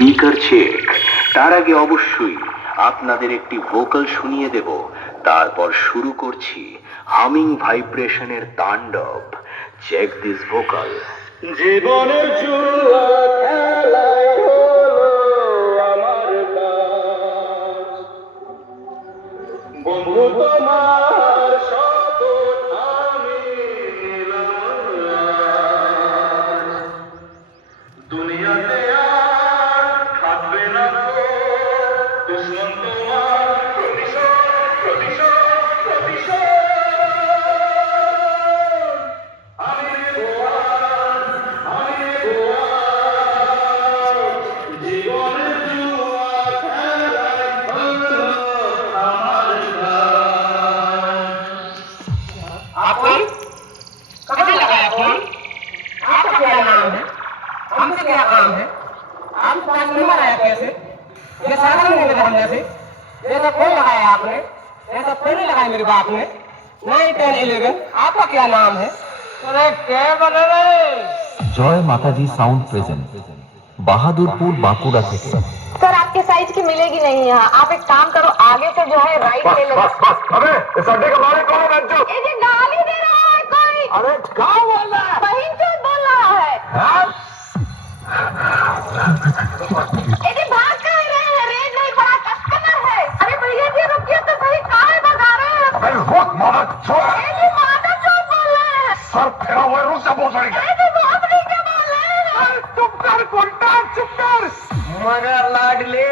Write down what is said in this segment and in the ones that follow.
Speaker check. তার আগে অবশ্যই আপনাদের একটি ভোকাল শুনিয়ে দেব, তারপর শুরু করছি হামিং ভাইব্রেশনের তাণ্ডব। Check this vocal. জীবনের জুয়া খেলায় হলো আমার কাজ, বন্ধু তোমার শপথ আমি নিলাম আজ। দুনিয়াতে আর থাকবে না তো দুশ্মন তোমার প্রতিশোধ, প্রতিশোধ, প্রতিশোধ। আমি নেবো আজ, আমি নেবো আজ। জীবনের জুয়া খেলায় হলো আমার কাজ। अपन कहाँ लगाया फोन? आपका क्या नाम है? हमसे क्या काम है? आपके पास नंबर आया कैसे? ये सारा नहीं लगा हम जैसे जैसा फोन लगाया आपने, जैसा फोन नहीं लगाया मेरे बाप ने। 9, 10, 11 आपका क्या नाम है? अरे क्या बने रे? জয় মাতাজি সাউন্ড প্রেজেন্ট বাহাদুরপুর বাঁকুড়া থেকে। सर आपके साइज की मिलेगी नहीं यहाँ। आप एक काम करो, आगे से जो है राइट ले लो। अबे इस अड्डे का मालिक कौन है जो? ये जी गाली दे रहा है कोई। अरे क्या बोल रहा है? बहन चोद बोल रहा है। हाँ? ये जी भाग कहाँ रहे हैं? रेड नहीं पड़ा, कस्टमर है। अरे भैया जी रुकिए तो सही, कहाँ भगा रहे हैं? अबे रुक मारा छोड़। ये जी माता चोद बोल रहे हैं। सर फेरा हुआ है, रुक जा बोल रही है। ये जी बहुत नीचे बोल रहे हैं। चुप कर कुंटा, चुप कर। मगर लाडले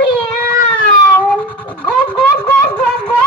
मियाऊ। गो गो गो गो गो।